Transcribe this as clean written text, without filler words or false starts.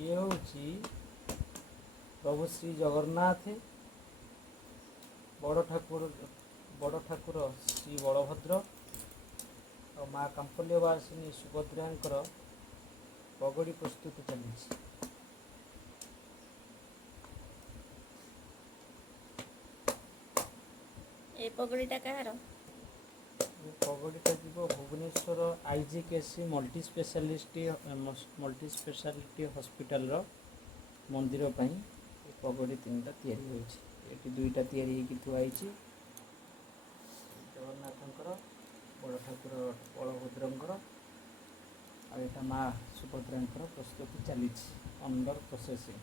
ये हूँ प्रभु श्री जगन्नाथ बड़ ठाकुर श्री बलभद्र और माँ कांपल्यवासिनी सुभद्रांकर पगड़ी प्रस्तुत चली। पगड़ीटा कहार? पगड़ीटा जीव भुवनेश्वर आईजीकेसी मल्टी स्पेशलिटी हॉस्पिटल मंदिर पर पगड़ी 3टा तैयारी होछि। एटी 2टा तैयारी होगी थुआई जगन्नाथंकर बड़ ठाकुर बलभद्रंकर और यहाँ माँ सुभद्रांकर प्रस्तुति चली अंडर प्रोसेसिंग।